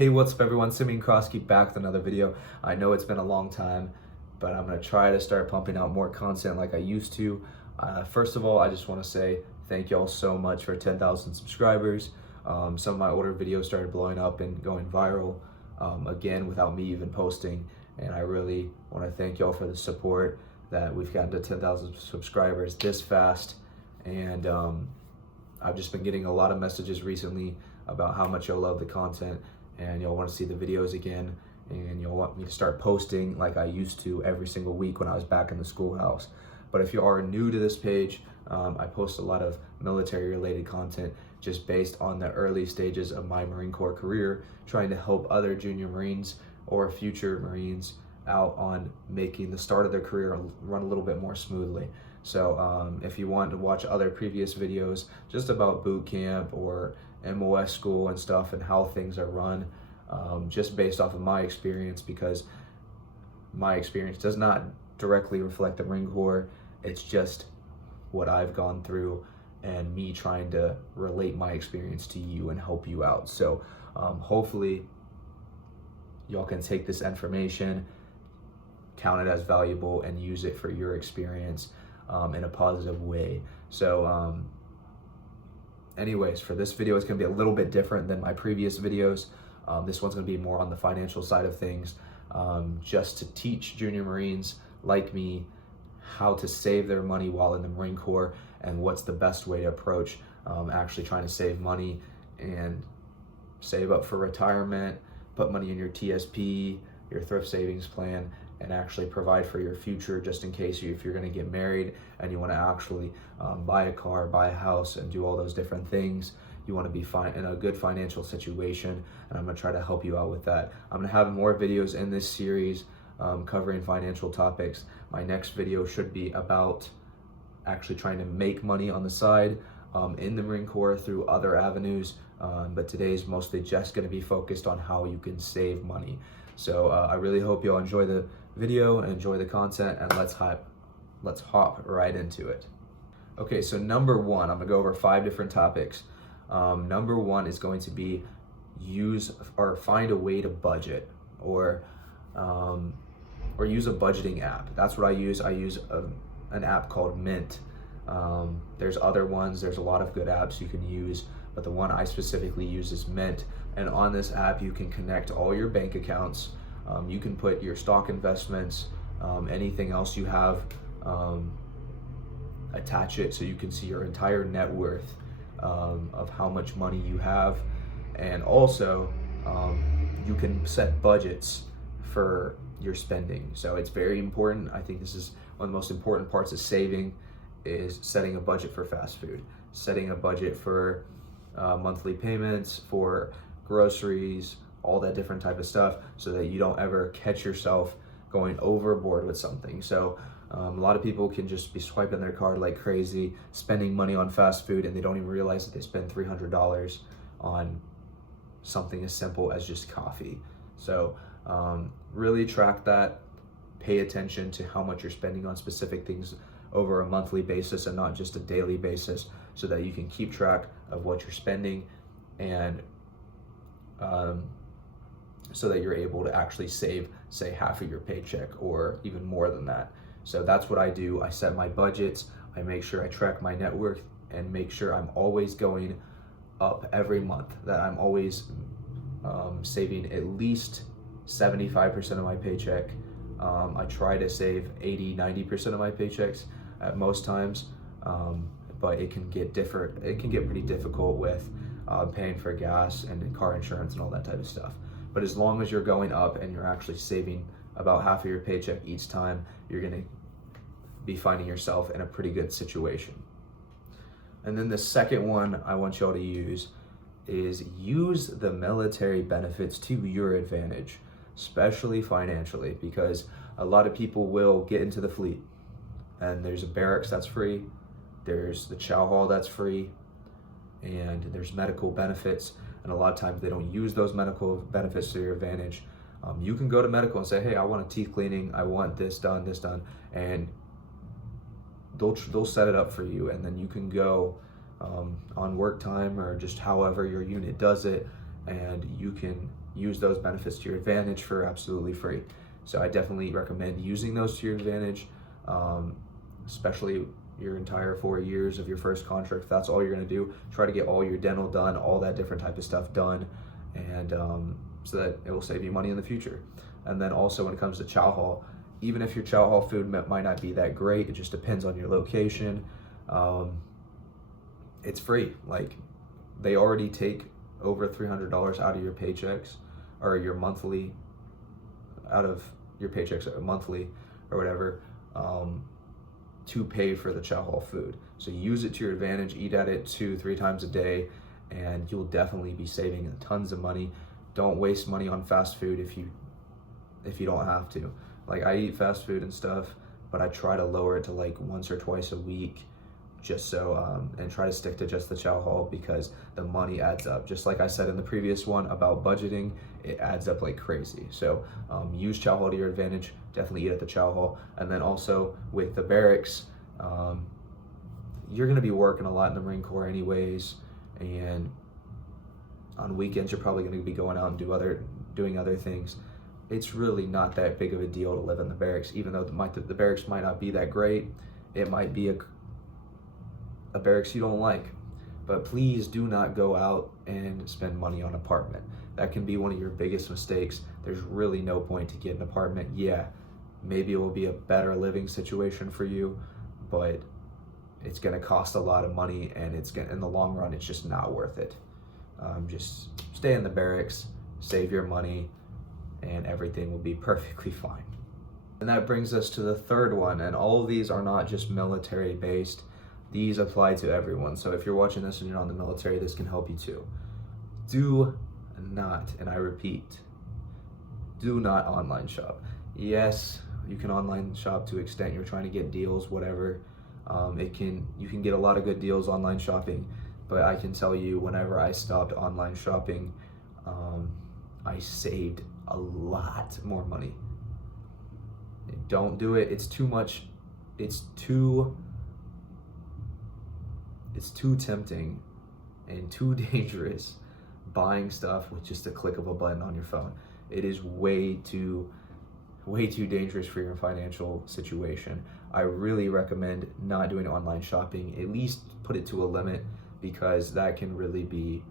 Hey, what's up everyone? 𝐒𝐿𝐿𝐾𝐈𝐀 back with another video. I know it's been a long time, but I'm gonna try to start pumping out more content like I used to. First of all, I just wanna say thank y'all so much for 10,000 subscribers. Some of my older videos started blowing up and going viral, again, without me even posting. And I really wanna thank y'all for the support that we've gotten to 10,000 subscribers this fast. And I've just been getting a lot of messages recently about how much y'all love the content and y'all want to see the videos again, and y'all want me to start posting like I used to every single week when I was back in the schoolhouse. But if you are new to this page, I post a lot of military related content just based on the early stages of my Marine Corps career, trying to help other junior Marines or future Marines out on making the start of their career run a little bit more smoothly. So if you want to watch other previous videos just about boot camp or MOS school and stuff and how things are run, just based off of my experience, because my experience does not directly reflect the Marine Corps. It's just what I've gone through and me trying to relate my experience to you and help you out. So hopefully y'all can take this information, count it as valuable, and use it for your experience in a positive way. So anyways, for this video, it's gonna be a little bit different than my previous videos. This one's gonna be more on the financial side of things, just to teach junior Marines like me how to save their money while in the Marine Corps and what's the best way to approach actually trying to save money and save up for retirement, put money in your TSP, your thrift savings plan, and actually provide for your future, just in case if you're gonna get married and you wanna actually buy a car, buy a house, and do all those different things. You wanna be in a good financial situation, and I'm gonna try to help you out with that. I'm gonna have more videos in this series covering financial topics. My next video should be about actually trying to make money on the side in the Marine Corps through other avenues, but today's mostly just gonna be focused on how you can save money. So I really hope y'all enjoy the video and enjoy the content, and let's hop right into it. Okay, so number one, I'm gonna go over 5 different topics. Number one is going to be use or find a way to budget, or use a budgeting app. That's what I use. I use an app called Mint. There's other ones, there's a lot of good apps you can use, but the one I specifically use is Mint. And on this app, you can connect all your bank accounts. You can put your stock investments, anything else you have, attach it so you can see your entire net worth of how much money you have. And also, you can set budgets for your spending. So it's very important. I think this is one of the most important parts of saving, is setting a budget for fast food, setting a budget for monthly payments, for groceries, all that different type of stuff, so that you don't ever catch yourself going overboard with something. So a lot of people can just be swiping their card like crazy, spending money on fast food, and they don't even realize that they spend $300 on something as simple as just coffee. So really track that, pay attention to how much you're spending on specific things over a monthly basis and not just a daily basis, so that you can keep track of what you're spending, and so that you're able to actually save, say, half of your paycheck or even more than that. So that's what I do. I set my budgets, I make sure I track my net worth, and make sure I'm always going up every month, that I'm always saving at least 75% of my paycheck. I try to save 80-90% of my paychecks at most times, but it can get pretty difficult with paying for gas and car insurance and all that type of stuff. But as long as you're going up and you're actually saving about half of your paycheck each time, you're gonna be finding yourself in a pretty good situation. And then the second one I want y'all to use is use the military benefits to your advantage, especially financially, because a lot of people will get into the fleet and there's a barracks that's free, there's the chow hall that's free, and there's medical benefits, and a lot of times they don't use those medical benefits to your advantage. You can go to medical and say, hey, I want a teeth cleaning, I want this done, and they'll set it up for you, and then you can go on work time or just however your unit does it, and you can use those benefits to your advantage for absolutely free. So I definitely recommend using those to your advantage, especially your entire 4 years of your first contract. If that's all you're gonna do, try to get all your dental done, all that different type of stuff done, and so that it will save you money in the future. And then also when it comes to chow hall, even if your chow hall food might not be that great, it just depends on your location. It's free. Like, they already take over $300 out of your paychecks, or your monthly, out of your paychecks monthly or whatever, to pay for the chow hall food. So use it to your advantage, eat at it 2-3 times a day, and you'll definitely be saving tons of money. Don't waste money on fast food if you don't have to. Like, I eat fast food and stuff, but I try to lower it to like once or twice a week, just so, and try to stick to just the chow hall, because the money adds up. Just like I said in the previous one about budgeting, it adds up like crazy. So use chow hall to your advantage, definitely eat at the chow hall. And then also with the barracks, you're gonna be working a lot in the Marine Corps anyways, and on weekends you're probably gonna be going out and doing other things. It's really not that big of a deal to live in the barracks, even though the barracks might not be that great. It might be a barracks you don't like, but please do not go out and spend money on an apartment. That can be one of your biggest mistakes. There's really no point to get an apartment. Yeah, maybe it will be a better living situation for you, but it's gonna cost a lot of money, and in the long run, it's just not worth it. Just stay in the barracks, save your money, and everything will be perfectly fine. And that brings us to the third one, and all of these are not just military based. These apply to everyone. So if you're watching this and you're not in the military, this can help you too. Do not, and I repeat, do not online shop. Yes, you can online shop to an extent. You're trying to get deals, whatever. You can get a lot of good deals online shopping, but I can tell you, whenever I stopped online shopping, I saved a lot more money. Don't do it. It's too much. It's too tempting and too dangerous buying stuff with just a click of a button on your phone. It is way too dangerous for your financial situation. I really recommend not doing online shopping. At least put it to a limit, because that can really be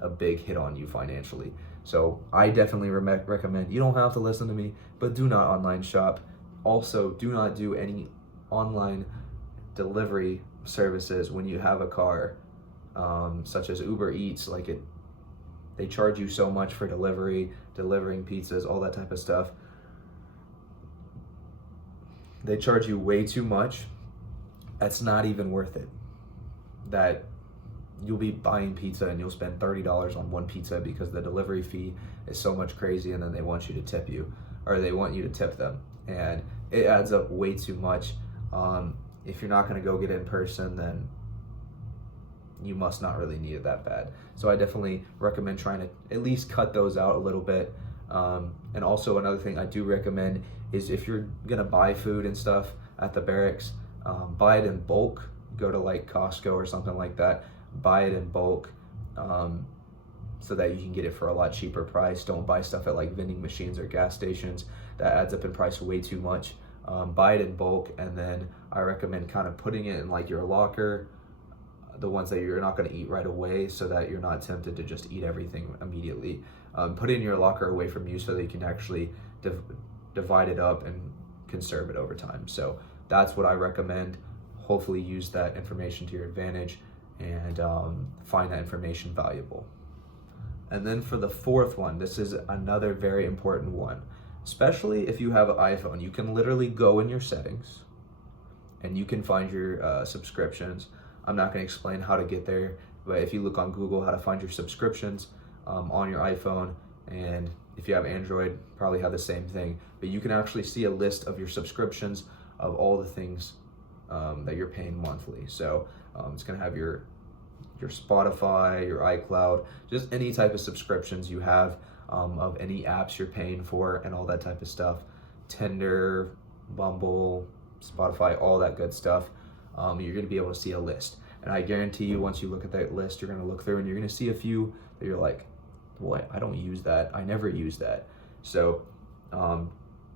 a big hit on you financially. So I definitely recommend, you don't have to listen to me, but do not online shop. Also, do not do any online delivery services when you have a car, such as Uber Eats. They charge you so much for delivering pizzas, all that type of stuff. They charge you way too much. That's not even worth it. That you'll be buying pizza and you'll spend $30 on one pizza because the delivery fee is so much crazy, and then they want you to tip them, and it adds up way too much. If you're not going to go get it in person, then you must not really need it that bad. So I definitely recommend trying to at least cut those out a little bit. And also another thing I do recommend is, if you're going to buy food and stuff at the barracks, buy it in bulk. Go to like Costco or something like that. Buy it in bulk, so that you can get it for a lot cheaper price. Don't buy stuff at like vending machines or gas stations. That adds up in price way too much. Buy it in bulk, and then I recommend kind of putting it in like your locker, the ones that you're not going to eat right away, so that you're not tempted to just eat everything immediately. Put it in your locker away from you, so that you can actually divide it up and conserve it over time. So that's what I recommend. Hopefully use that information to your advantage, and find that information valuable. And then for the fourth one, this is another very important one. Especially if you have an iPhone, you can literally go in your settings and you can find your subscriptions. I'm not going to explain how to get there, but if you look on Google how to find your subscriptions on your iPhone, and if you have Android, probably have the same thing, but you can actually see a list of your subscriptions of all the things that you're paying monthly. So it's going to have your Spotify, your iCloud, just any type of subscriptions you have, of any apps you're paying for, and all that type of stuff. Tinder, Bumble, Spotify, all that good stuff. You're going to be able to see a list. And I guarantee you, once you look at that list, you're going to look through and you're going to see a few you're like, what? I don't use that. I never use that. So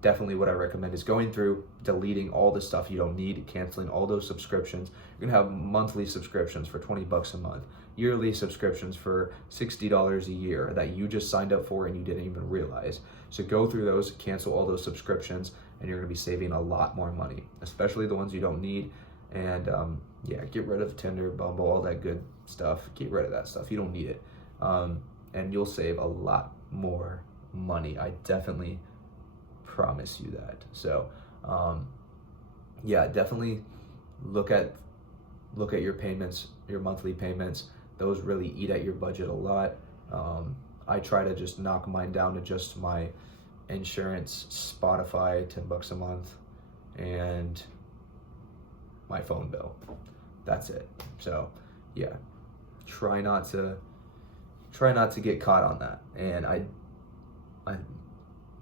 definitely what I recommend is going through, deleting all the stuff you don't need, canceling all those subscriptions. You're gonna have monthly subscriptions for 20 bucks a month, yearly subscriptions for $60 a year that you just signed up for and you didn't even realize. So go through those, cancel all those subscriptions, and you're gonna be saving a lot more money, especially the ones you don't need. And yeah, get rid of Tinder, Bumble, all that good stuff. Get rid of that stuff. You don't need it. And you'll save a lot more money. I definitely promise you that. So yeah, definitely look at your payments, your monthly payments. Those really eat at your budget a lot. I try to just knock mine down to just my insurance, Spotify, 10 bucks a month, and my phone bill. That's it. So yeah, try not to get caught on that, and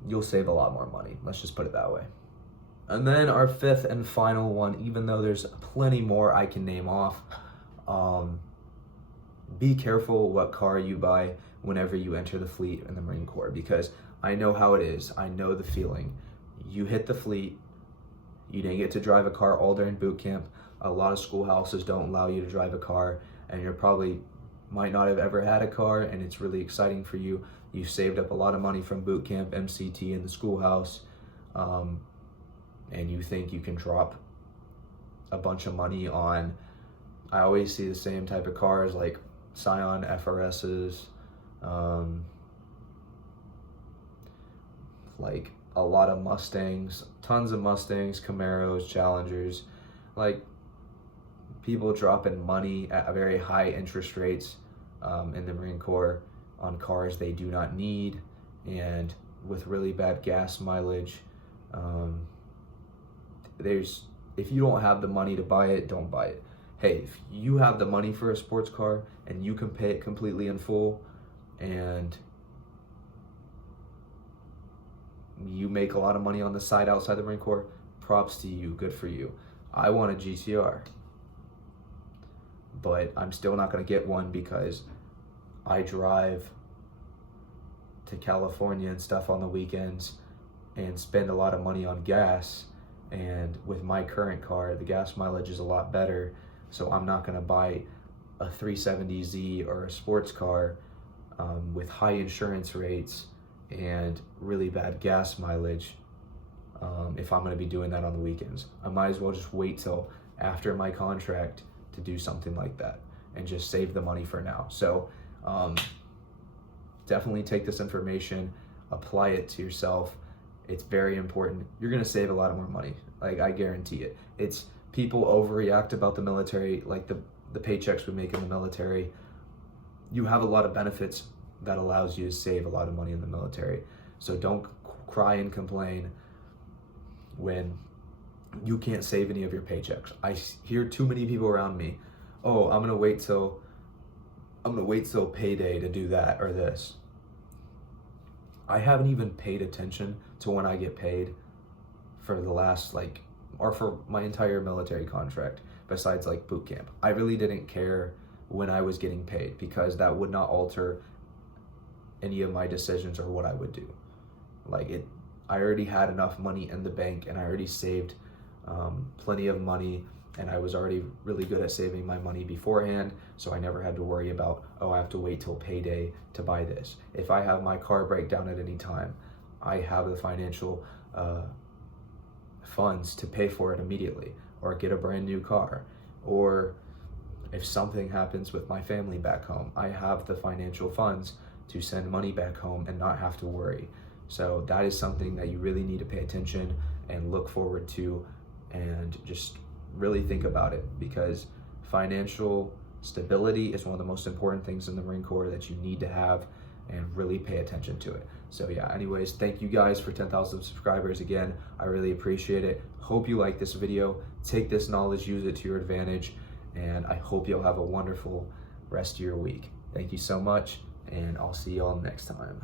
you'll save a lot more money. Let's just put it that way. And then our fifth and final one, even though there's plenty more I can name off, be careful what car you buy whenever you enter the fleet in the Marine Corps, because I know how it is. I know the feeling. You hit the fleet, you didn't get to drive a car all during boot camp. A lot of schoolhouses don't allow you to drive a car, and you're probably might not have ever had a car, and it's really exciting for you. You saved up a lot of money from boot camp, MCT, and the schoolhouse, and you think you can drop a bunch of money on, I always see the same type of cars like Scion FRSs, like a lot of Mustangs, tons of Mustangs, Camaros, Challengers, like people dropping money at very high interest rates in the Marine Corps on cars they do not need, and with really bad gas mileage. If you don't have the money to buy it, don't buy it. Hey, if you have the money for a sports car and you can pay it completely in full, and you make a lot of money on the side outside the Marine Corps, props to you, good for you. I want a GTR, but I'm still not gonna get one because I drive to California and stuff on the weekends and spend a lot of money on gas, and with my current car, the gas mileage is a lot better, so I'm not gonna buy a 370Z or a sports car with high insurance rates and really bad gas mileage if I'm gonna be doing that on the weekends. I might as well just wait till after my contract to do something like that and just save the money for now. So definitely take this information, apply it to yourself. It's very important. You're gonna save a lot more money, like I guarantee it. It's people overreact about the military, like the paychecks we make in the military. You have a lot of benefits that allows you to save a lot of money in the military. So don't cry and complain when you can't save any of your paychecks. I hear too many people around me, oh, I'm gonna wait till payday to do that or this. I haven't even paid attention to when I get paid for the last or for my entire military contract, besides like boot camp. I really didn't care when I was getting paid because that would not alter any of my decisions or what I would do. I already had enough money in the bank, and I already saved plenty of money, and I was already really good at saving my money beforehand, so I never had to worry about, oh, I have to wait till payday to buy this. If I have my car break down at any time, I have the financial funds to pay for it immediately, or get a brand new car, or if something happens with my family back home, I have the financial funds to send money back home and not have to worry. So that is something that you really need to pay attention and look forward to, and just really think about it, because financial stability is one of the most important things in the Marine Corps that you need to have, and really pay attention to it. So yeah, anyways, thank you guys for 10,000 subscribers again. I really appreciate it. Hope you like this video. Take this knowledge, use it to your advantage, and I hope you'll have a wonderful rest of your week. Thank you so much, and I'll see y'all next time.